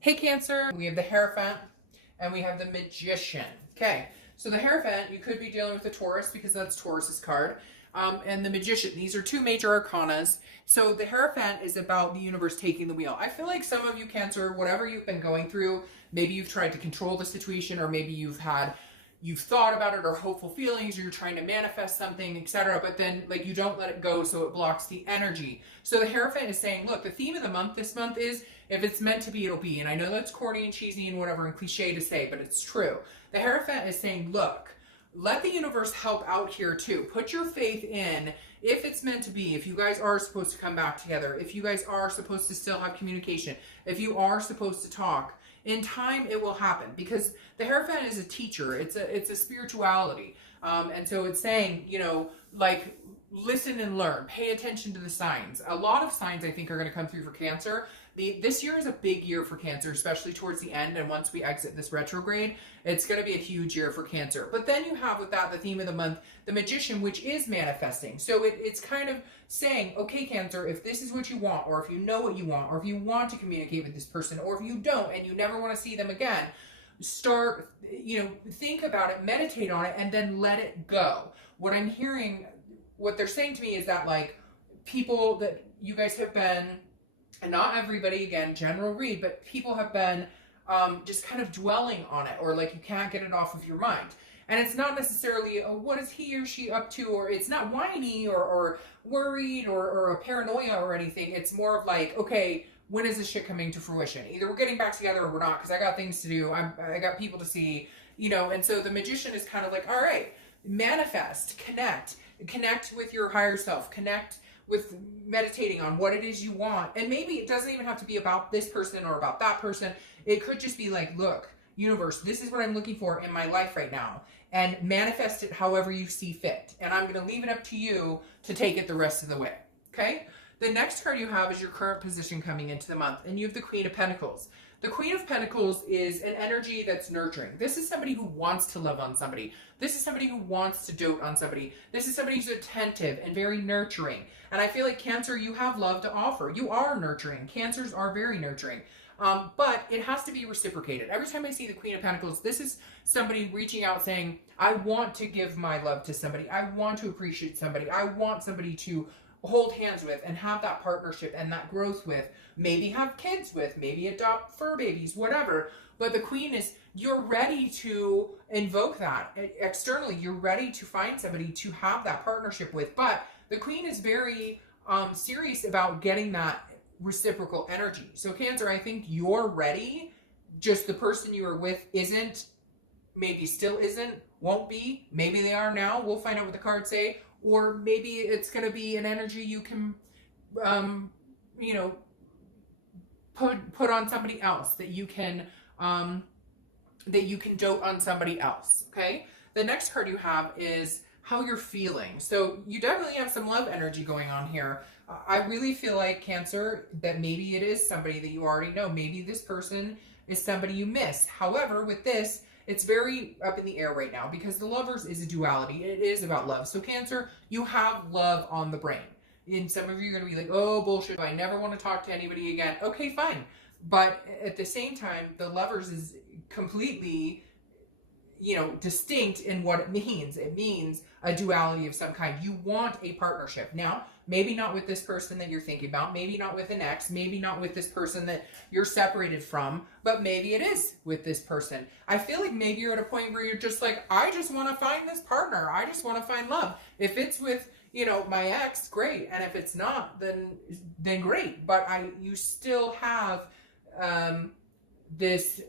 Hey Cancer, we have the Hierophant and we have the Magician. Okay, so the Hierophant, you could be dealing with the Taurus because that's Taurus's card. And the Magician, these are two major arcanas. So the Hierophant is about the universe taking the wheel. I feel like some of you Cancer, whatever you've been going through, maybe you've tried to control the situation, or maybe you've thought about it, or hopeful feelings, or you're trying to manifest something, etc. But then like you don't let it go, so it blocks the energy. So the Hierophant is saying, look, the theme of the month this month is, if it's meant to be, it'll be. And I know that's corny and cheesy and whatever and cliche to say, but it's true. The Hierophant is saying, look, let the universe help out here too. Put your faith in, if it's meant to be, if you guys are supposed to come back together, if you guys are supposed to still have communication, if you are supposed to talk, in time it will happen. Because the Hierophant is a teacher. It's a spirituality. And so it's saying, you know, like, listen and learn. Pay attention to the signs. A lot of signs, I think, are going to come through for Cancer. This year is a big year for Cancer, especially towards the end. And once we exit this retrograde, it's going to be a huge year for Cancer. But then you have with that the theme of the month, the Magician, which is manifesting. So it's kind of saying, okay, Cancer, if this is what you want, or if you know what you want, or if you want to communicate with this person, or if you don't and you never want to see them again, start, think about it, meditate on it, and then let it go. What I'm hearing, what they're saying to me is that, like, people that you guys have been, and not everybody, again, general read, but people have been just kind of dwelling on it, or like you can't get it off of your mind. And it's not necessarily, oh, what is he or she up to, or it's not whiny or worried or a paranoia or anything. It's more of like, okay, when is this shit coming to fruition? Either we're getting back together or we're not, because I got things to do. I got people to see, and so the Magician is kind of like, all right, manifest, connect with your higher self, connect with meditating on what it is you want. And maybe it doesn't even have to be about this person or about that person. It could just be like, look, universe, this is what I'm looking for in my life right now. And manifest it however you see fit. And I'm going to leave it up to you to take it the rest of the way. Okay? The next card you have is your current position coming into the month. And you have the Queen of Pentacles. The Queen of Pentacles is an energy that's nurturing. This is somebody who wants to love on somebody. This is somebody who wants to dote on somebody. This is somebody who's attentive and very nurturing. And I feel like Cancer, you have love to offer. You are nurturing. Cancers are very nurturing. But it has to be reciprocated. Every time I see the Queen of Pentacles, this is somebody reaching out saying, I want to give my love to somebody. I want to appreciate somebody. I want somebody to hold hands with and have that partnership and that growth with, maybe have kids with, maybe adopt fur babies, whatever. But the Queen is, you're ready to invoke that externally. You're ready to find somebody to have that partnership with. But the Queen is very serious about getting that reciprocal energy. So Cancer, I think you're ready. Just the person you are with isn't, maybe still isn't, won't be. Maybe they are now. We'll find out what the cards say. Or maybe it's going to be an energy you can, put on somebody else, that you can dote on somebody else. Okay. The next card you have is how you're feeling. So you definitely have some love energy going on here. I really feel like, Cancer, that maybe it is somebody that you already know. Maybe this person is somebody you miss. However, with this, it's very up in the air right now, because the Lovers is a duality. It is about love. So Cancer, you have love on the brain. And some of you are going to be like, oh, bullshit, I never want to talk to anybody again. Okay, fine. But at the same time, the Lovers is completely, distinct in what it means. It means a duality of some kind. You want a partnership. Now, maybe not with this person that you're thinking about, maybe not with an ex, maybe not with this person that you're separated from, but maybe it is with this person. I feel like maybe you're at a point where you're just like, I just want to find this partner. I just want to find love. If it's with, my ex, great. And if it's not, then great. But you still have this,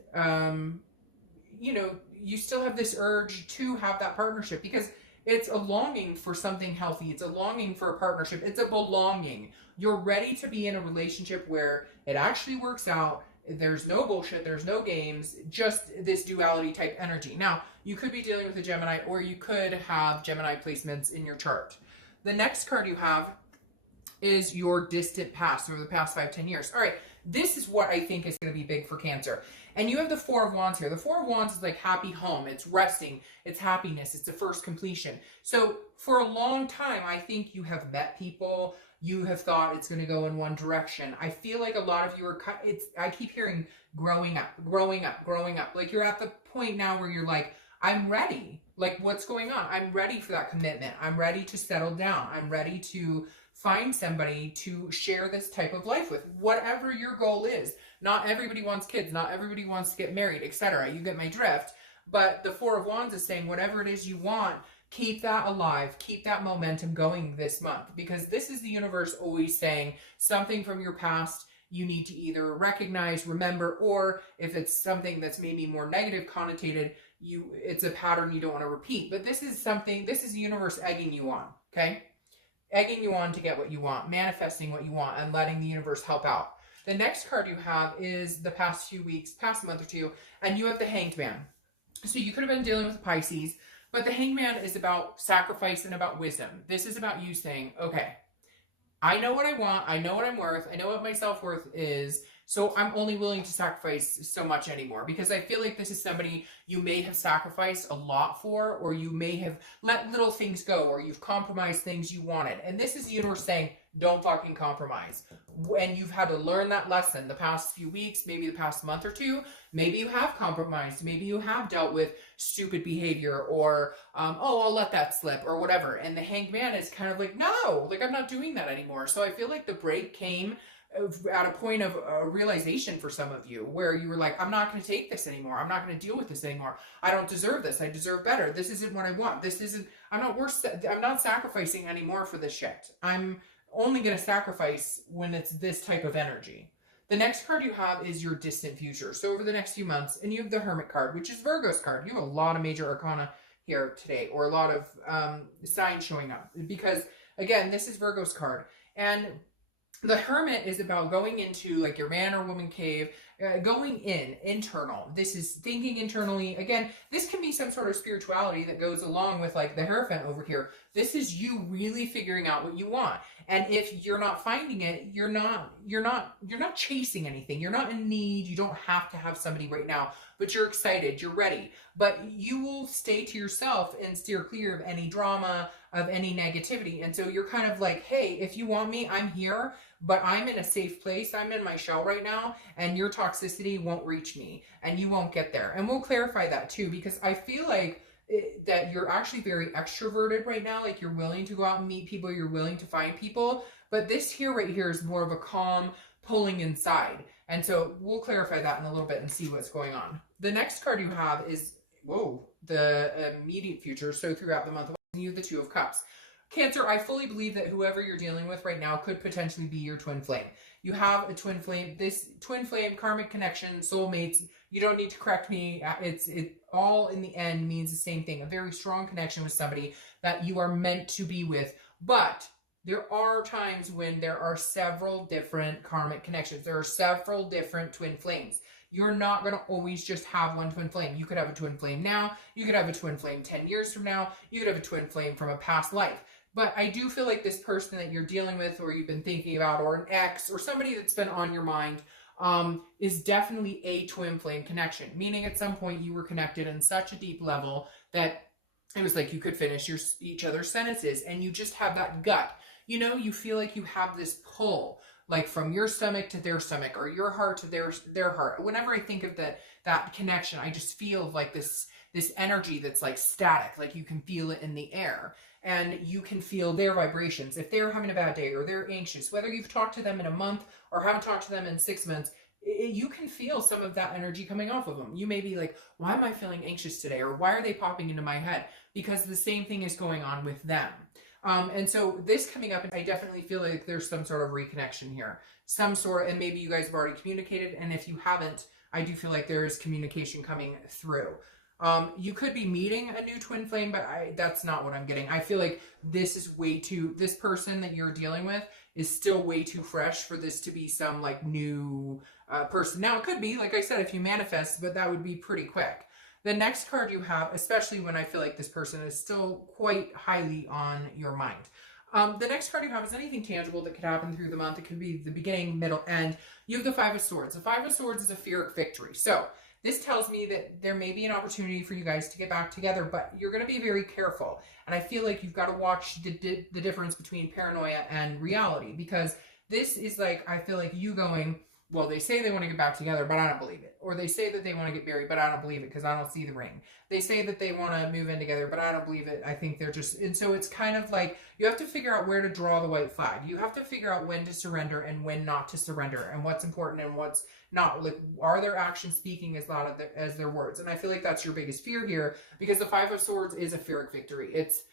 you still have this urge to have that partnership, because it's a longing for something healthy. It's a longing for a partnership. It's a belonging. You're ready to be in a relationship where it actually works out. There's no bullshit. There's no games. Just this duality type energy. Now, you could be dealing with a Gemini, or you could have Gemini placements in your chart. The next card you have is your distant past, or the past 5-10 years. All right, this is what I think is going to be big for Cancer. And you have the Four of Wands here. The Four of Wands is like happy home. It's resting. It's happiness. It's the first completion. So for a long time, I think you have met people. You have thought it's going to go in one direction. I feel like a lot of you are, I keep hearing growing up, growing up, growing up. Like you're at the point now where you're like, I'm ready. Like what's going on? I'm ready for that commitment. I'm ready to settle down. I'm ready to find somebody to share this type of life with, whatever your goal is. Not everybody wants kids. Not everybody wants to get married, etc. You get my drift. But the Four of Wands is saying whatever it is you want, keep that alive. Keep that momentum going this month, because this is the universe always saying something from your past you need to either recognize, remember, or if it's something that's maybe more negative connotated, it's a pattern you don't want to repeat. But this is the universe egging you on, okay? Egging you on to get what you want, manifesting what you want, and letting the universe help out. The next card you have is the past few weeks, past month or two, and you have the Hanged Man. So you could have been dealing with a Pisces, but the Hanged Man is about sacrifice and about wisdom. This is about you saying, okay, I know what I want. I know what I'm worth. I know what my self-worth is. So I'm only willing to sacrifice so much anymore, because I feel like this is somebody you may have sacrificed a lot for, or you may have let little things go, or you've compromised things you wanted. And this is the universe saying, don't fucking compromise. And you've had to learn that lesson the past few weeks, maybe the past month or two. Maybe you have compromised. Maybe you have dealt with stupid behavior, or, oh, I'll let that slip, or whatever. And the Hanged Man is kind of like, no, like I'm not doing that anymore. So I feel like the break came at a point of realization for some of you, where you were like, I'm not going to take this anymore. I'm not going to deal with this anymore. I don't deserve this. I deserve better. This isn't what I want. This isn't, I'm not sacrificing anymore for this shit. I'm only going to sacrifice when it's this type of energy. The next card you have is your distant future. So over the next few months, and you have the Hermit card, which is Virgo's card. You have a lot of major arcana here today, or a lot of signs showing up, because again, this is Virgo's card. And the Hermit is about going into like your man or woman cave, going internal. This is thinking internally. Again, this can be some sort of spirituality that goes along with like the Hierophant over here. This is you really figuring out what you want. And if you're not finding it, you're not chasing anything. You're not in need. You don't have to have somebody right now, but you're excited, you're ready. But you will stay to yourself and steer clear of any drama, of any negativity. And so you're kind of like, hey, if you want me, I'm here, but I'm in a safe place. I'm in my shell right now, and your toxicity won't reach me, and you won't get there. And we'll clarify that too, because I feel like that you're actually very extroverted right now. Like you're willing to go out and meet people. You're willing to find people. But this here right here is more of a calm pulling inside. And so we'll clarify that in a little bit and see what's going on. The next card you have is, the immediate future. So throughout the month of August, you have the Two of Cups. Cancer, I fully believe that whoever you're dealing with right now could potentially be your twin flame. You have a twin flame. This twin flame, karmic connection, soulmates, you don't need to correct me. It all in the end means the same thing. A very strong connection with somebody that you are meant to be with. But there are times when there are several different karmic connections. There are several different twin flames. You're not going to always just have one twin flame. You could have a twin flame now. You could have a twin flame 10 years from now. You could have a twin flame from a past life. But I do feel like this person that you're dealing with, or you've been thinking about, or an ex, or somebody that's been on your mind, is definitely a twin flame connection. Meaning at some point you were connected in such a deep level that it was like you could finish each other's sentences, and you just have that gut. You know, you feel like you have this pull, like from your stomach to their stomach, or your heart to their heart. Whenever I think of that connection, I just feel like this energy that's like static, like you can feel it in the air. And you can feel their vibrations. If they're having a bad day or they're anxious, whether you've talked to them in a month or haven't talked to them in 6 months, you can feel some of that energy coming off of them. You may be like, why am I feeling anxious today? Or why are they popping into my head? Because the same thing is going on with them. And so this coming up, I definitely feel like there's some sort of reconnection here. And maybe you guys have already communicated. And if you haven't, I do feel like there is communication coming through. You could be meeting a new twin flame, but that's not what I'm getting. I feel like this person that you're dealing with is still way too fresh for this to be some like new person. Now it could be, like I said, if you manifest, but that would be pretty quick. The next card you have, especially when I feel like this person is still quite highly on your mind. The next card you have is anything tangible that could happen through the month. It could be the beginning, middle, end. You have the Five of Swords. The Five of Swords is a Pyrrhic victory. So this tells me that there may be an opportunity for you guys to get back together, but you're going to be very careful. And I feel like you've got to watch the difference between paranoia and reality, because this is like, I feel like you going, well, they say they want to get back together, but I don't believe it. Or they say that they want to get married, but I don't believe it because I don't see the ring. They say that they want to move in together, but I don't believe it. I think they're just, and so it's kind of like, you have to figure out where to draw the white flag. You have to figure out when to surrender and when not to surrender, and what's important and what's not. Like, are their actions speaking as loud as their words? And I feel like that's your biggest fear here, because the Five of Swords is a Pyrrhic victory. It's,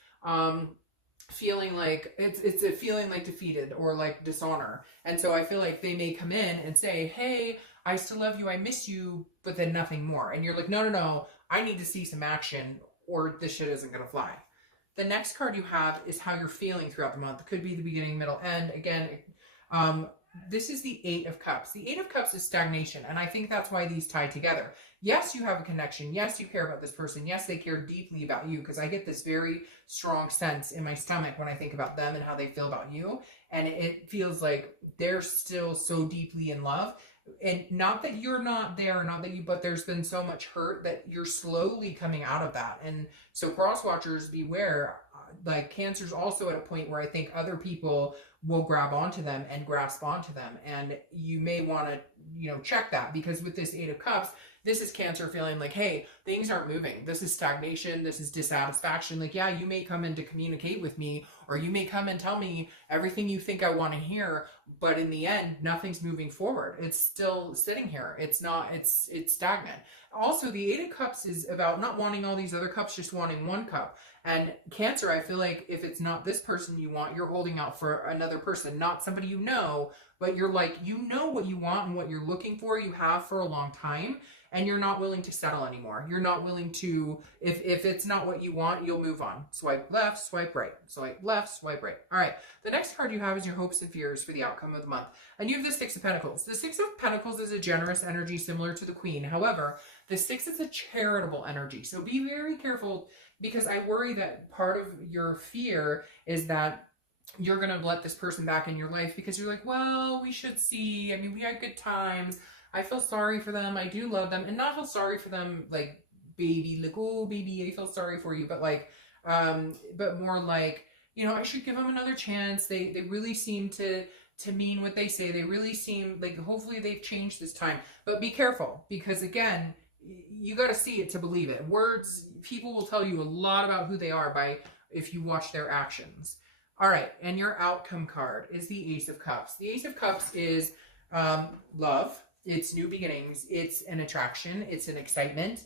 feeling like it's a feeling like defeated or like dishonor. And so I feel like they may come in and say, hey, I still love you, I miss you, but then nothing more. And you're like, no, I need to see some action or this shit isn't gonna fly. The next card you have is how you're feeling throughout the month. It could be the beginning, middle, end. Again, this is the Eight of Cups. The Eight of Cups is stagnation, and I think that's why these tie together. Yes, you have a connection. Yes, you care about this person. Yes, they care deeply about you, because I get this very strong sense in my stomach when I think about them and how they feel about you. And it feels like they're still so deeply in love. And not that you're not there, not that you, but there's been so much hurt that you're slowly coming out of that. And so cross watchers, beware. Like, Cancer's also at a point where I think other people will grab onto them and grasp onto them. And you may want to, check that, because with this Eight of Cups, this is Cancer feeling like, hey, things aren't moving. This is stagnation. This is dissatisfaction. Like, yeah, you may come in to communicate with me, or you may come and tell me everything you think I want to hear, but in the end, nothing's moving forward. It's still sitting here. It's not, it's stagnant. Also, the Eight of Cups is about not wanting all these other cups, just wanting one cup. And Cancer, I feel like if it's not this person you want, you're holding out for another person, not somebody you know, but you're like, you know what you want and what you're looking for, you have for a long time, and you're not willing to settle anymore. You're not willing to, if it's not what you want, you'll move on. Swipe left, swipe right. Swipe left, swipe right. All right, the next card you have is your hopes and fears for the outcome of the month. And you have the Six of Pentacles. The Six of Pentacles is a generous energy similar to the Queen. However, the Six is a charitable energy. So be very careful, because I worry that part of your fear is that you're going to let this person back in your life because you're like, well, we should see. I mean, we had good times. I feel sorry for them. I do love them. And not feel sorry for them like, baby, like, oh, baby, I feel sorry for you. But like, but more like, I should give them another chance. They really seem to mean what they say. They really seem like, hopefully they've changed this time. But be careful, because again, you got to see it to believe it. Words, people will tell you a lot about who they are if you watch their actions. All right, and your outcome card is the Ace of Cups. The Ace of Cups is love. It's new beginnings. It's an attraction. It's an excitement.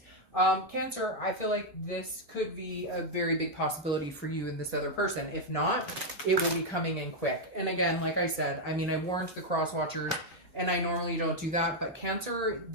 Cancer, I feel like this could be a very big possibility for you and this other person. If not, it will be coming in quick. And again, like I said, I mean, I warned the cross watchers, and I normally don't do that, but Cancer,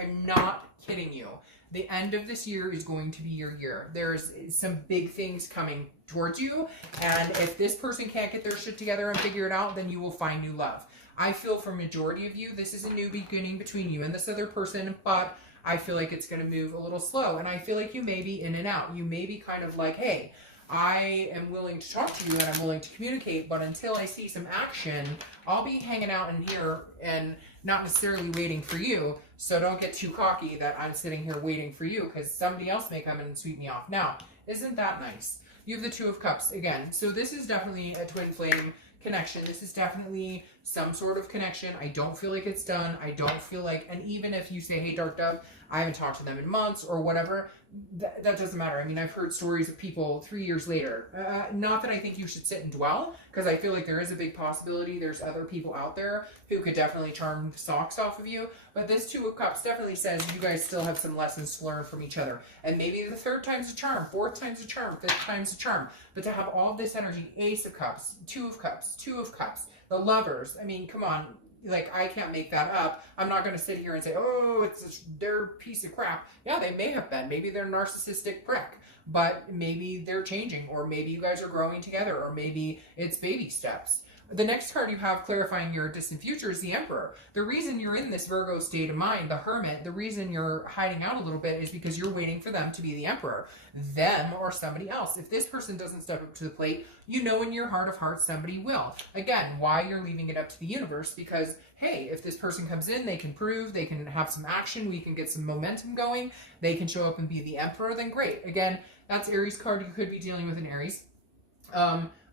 I'm not kidding you. The end of this year is going to be your year. There's some big things coming towards you, and if this person can't get their shit together and figure it out, then you will find new love. I feel for majority of you, this is a new beginning between you and this other person, but I feel like it's going to move a little slow, and I feel like you may be in and out. You may be kind of like, hey, I am willing to talk to you and I'm willing to communicate, but until I see some action, I'll be hanging out in here and not necessarily waiting for you. So don't get too cocky that I'm sitting here waiting for you, because somebody else may come in and sweep me off. Now, isn't that nice? You have the Two of Cups again. So this is definitely a twin flame connection. This is definitely some sort of connection. I don't feel like it's done. I don't feel like, and even if you say, hey, Dark Dove, I haven't talked to them in months or whatever, that doesn't matter. I mean, I've heard stories of people 3 years later. Not that I think you should sit and dwell, because I feel like there is a big possibility there's other people out there who could definitely charm the socks off of you. But this Two of Cups definitely says you guys still have some lessons to learn from each other. And maybe the third time's a charm, fourth time's a charm, fifth time's a charm. But to have all this energy, Ace of Cups, Two of Cups, Two of Cups, the Lovers, I mean, come on. Like, I can't make that up. I'm not going to sit here and say, oh, it's their piece of crap. Yeah, they may have been. Maybe they're a narcissistic prick, but maybe they're changing, or maybe you guys are growing together, or maybe it's baby steps. The next card you have clarifying your distant future is the Emperor. The reason you're in this Virgo state of mind, the Hermit, the reason you're hiding out a little bit is because you're waiting for them to be the Emperor. Them or somebody else. If this person doesn't step up to the plate, you know in your heart of hearts somebody will. Again, why you're leaving it up to the universe, because, hey, if this person comes in, they can prove, they can have some action, we can get some momentum going, they can show up and be the Emperor, then great. Again, that's Aries card. You could be dealing with an Aries.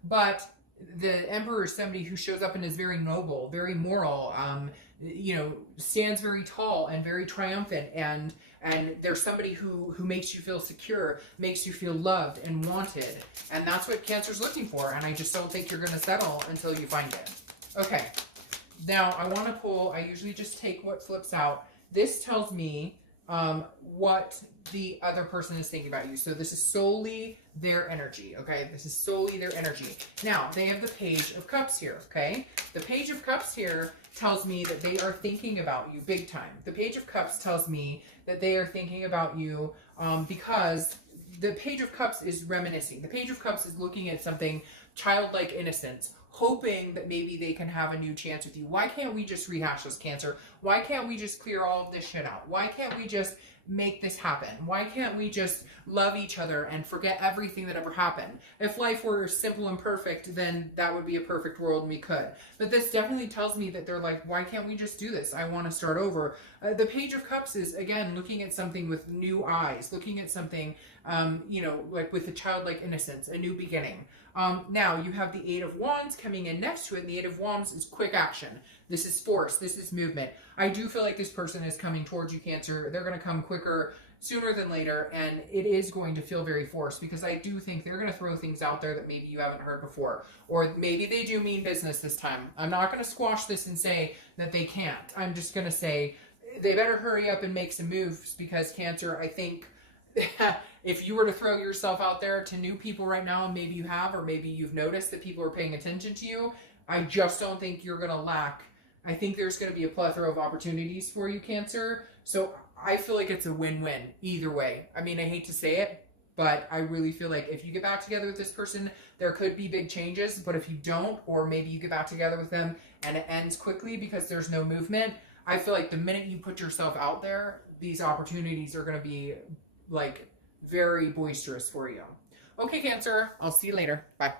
But the Emperor is somebody who shows up and is very noble, very moral, you know, stands very tall and very triumphant, and there's somebody who makes you feel secure, makes you feel loved and wanted, and that's what Cancer's looking for, and I just don't think you're going to settle until you find it. Okay, now I want to pull, I usually just take what flips out. This tells me what the other person is thinking about you. So this is solely their energy, okay? This is solely their energy. Now, they have the Page of Cups here, okay? The Page of Cups here tells me that they are thinking about you big time. The Page of Cups tells me that they are thinking about you because the Page of Cups is reminiscing. The Page of Cups is looking at something childlike innocence, hoping that maybe they can have a new chance with you. Why can't we just rehash this, Cancer? Why can't we just clear all of this shit out? Why can't we just make this happen? Why can't we just love each other and forget everything that ever happened? If life were simple and perfect, then that would be a perfect world and we could. But this definitely tells me that they're like, why can't we just do this? I want to start over. The Page of Cups is, again, looking at something with new eyes, looking at something, you know, like with a childlike innocence, a new beginning. Now, you have the Eight of Wands coming in next to it, and the Eight of Wands is quick action. This is force. This is movement. I do feel like this person is coming towards you, Cancer. They're going to come quicker sooner than later, and it is going to feel very forced, because I do think they're going to throw things out there that maybe you haven't heard before, or maybe they do mean business this time. I'm not going to squash this and say that they can't. I'm just going to say they better hurry up and make some moves, because Cancer, I think if you were to throw yourself out there to new people right now, and maybe you have, or maybe you've noticed that people are paying attention to you, I just don't think you're going to lack. I think there's going to be a plethora of opportunities for you, Cancer. So I feel like it's a win-win either way. I mean, I hate to say it, but I really feel like if you get back together with this person, there could be big changes. But if you don't, or maybe you get back together with them and it ends quickly because there's no movement, I feel like the minute you put yourself out there, these opportunities are going to be like very boisterous for you. Okay, Cancer, I'll see you later. Bye.